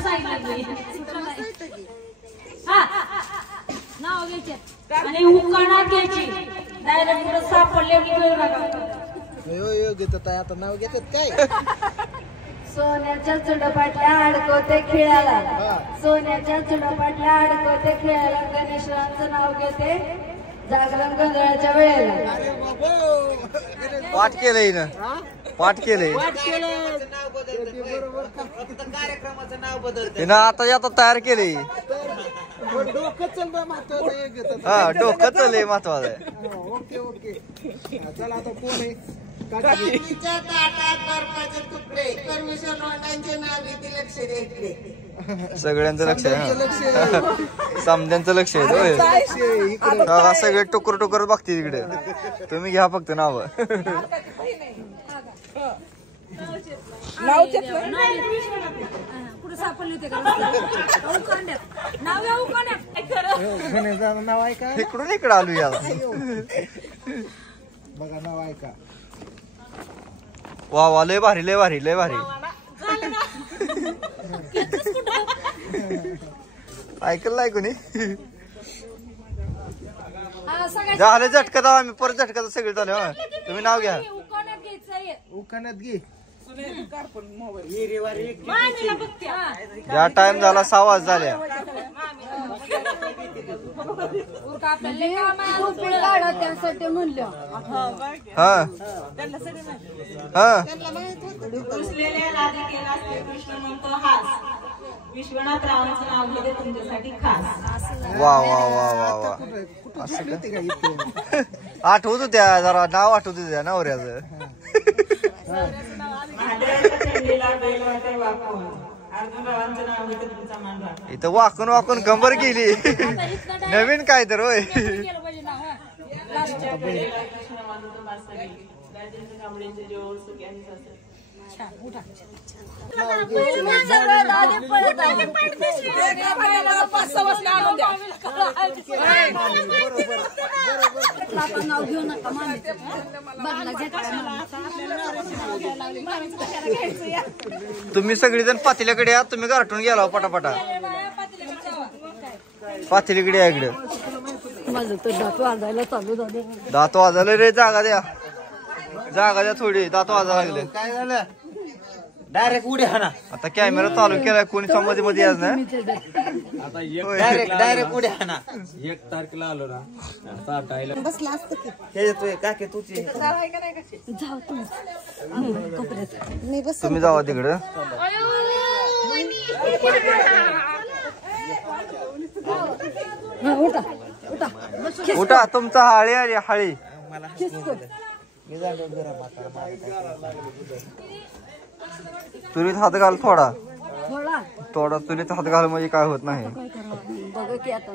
काय सांगितलं हा नाव घ्यायचे आणि उकाणा घ्यायची डायरेक्ट पुढे सापडले की घेऊ नका घेतात आता नाव घेतात काय सोन्याच्या चुडपाटल्या अडकवते खेळाला सोन्याच्या चुडपाटल्या अडकवते खेळाला गणेशरावांचं नाव घेते जागरण गोंधळाच्या वेळेला पाठ केलंय ना पाठ केलंय कार्यक्रमाचं नाव बदलते ना आता तयार केलंय डोकं चल महत्वाचं हा डोकं चल महत्वाचं आहे ओके ओके चला आता कोण आहे सगळ्यांचं लक्ष आहे समद्यांचं लक्ष आहे सगळे टुकर टुकर बघते तिकडे तुम्ही घ्या फक्त नाव कुठे सापडले होते नाव आहे का इकडून इकडे आलो याला बघा नाव आहे का वा वा लय भारी लय भारी लय भारी ऐकलं नाही कोणी झालं झटका दावा आम्ही परत झटका सगळे झाले तुम्ही नाव घ्या उकाण्यात घे या टाइम झाला 6 वाज झाल्या त्यासाठी म्हणलं हा हा विश्वनाथ रावांचं नाव घेते तुमच्यासाठी खास वा वा वा वा वा असं का आठवत होत्या जरा नाव आठवत होत्या नवऱ्याचं इथं वाकून वाकून कंबर गेली नवीन काय तर होय तुम्ही सगळेजण पातेल्याकडे या तुम्ही गारठून गेला पटापटा पातेलीकडे या इकडे माझं तर दात वाजायला चालू झाले दात वाजवलं रे जागा द्या थोडी दात वाजायला लागले काय झालं डायरेक्ट उड्या हाना आता कॅमेरा चालू केलाय कोणी समज मध्ये याच ना डायरेक्ट उड्या हाना 1 तारखेला आलो ना बसला असतं की हे येतोय काके तुझी जाऊ तुम्ही कोपऱ्यात मी बस तुम्ही जावा तिकडं उठा उठा उठा तुमचा हाळी आली हाळी चुलीत हात घाल थोडा थोडा चुलीत हात घाल म्हणजे काय होत नाही बघा की आता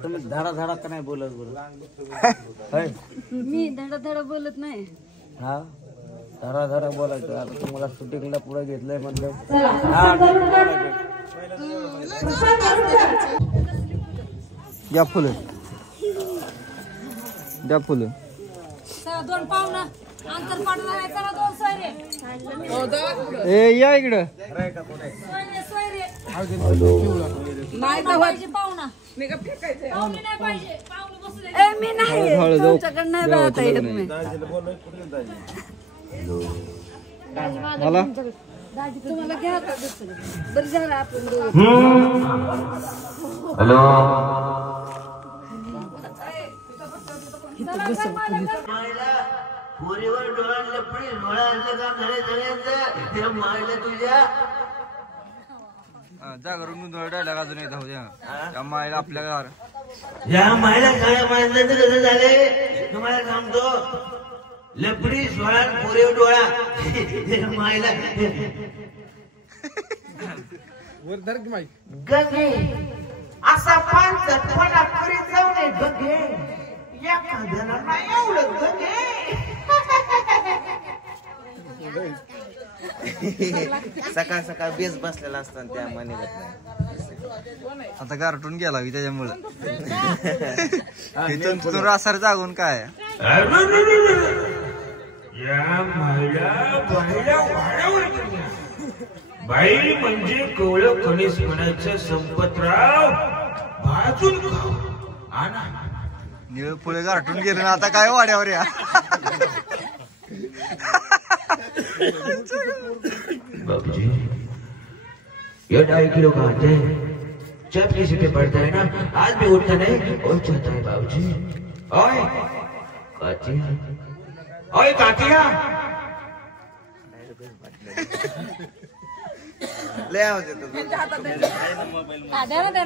तुम्ही धडा धडा का नाही बोलत मी धडा धडा बोलत नाही हा धडा धडा बोलायचं आता तुम्हाला शूटिंगला पुढे घेतलंय म्हणलं द्या फुलं द्या फुलं 2 पावना अंतर पाडला आहे चला 2 सोयरे ए या इकडं सोयरे नाही पाहिजे पावना मी का फेकायचं पावनी नाही पाहिजे पावनी बसले ए मी नाही तुमच्याकडे नाही राहता येत मी मला दाजी तुम्हाला घ्या आता दुसरं बरं झालं आपण हॅलो पुरीवर डोळ्यात लपडी डोळ्यातलं काम झाले सगळ्यांचं मायला तुझ्या जागरून गोंधळ डायलॉग अजून एकदा होत्या त्या मायला आपल्या घर या मायला काय माणसाचं कसं झालंय तुम्हाला सांगतो लपडी सोळा पुरीवर डोळा मायला गंगे असा पांच फटा पुरी जाऊ नये गंगे एखाद्याला नाही एवढं गंगे सकाळ सकाळ बेस बसलेला असताना त्या निघत नाही आता गारटून गेला की त्याच्यामुळं इथून रासार जागून काय या महिला बाईला वाड्यावर गेल्या. बाई म्हणजे कवळ कणीस म्हणायचं संपतराव भाजून खाऊ आणा. निळ पुढे गारठून गेले ना आता काय वाड्यावर या. बाबूजी ये 2.5 किलो का आते हैं. चपली से पड़ता है ना. आज भी उठता नहीं और चलता है बाबूजी. ओए कातिया, ओए कातिया. लय आवाज येतो. हा, द्या ना, द्या.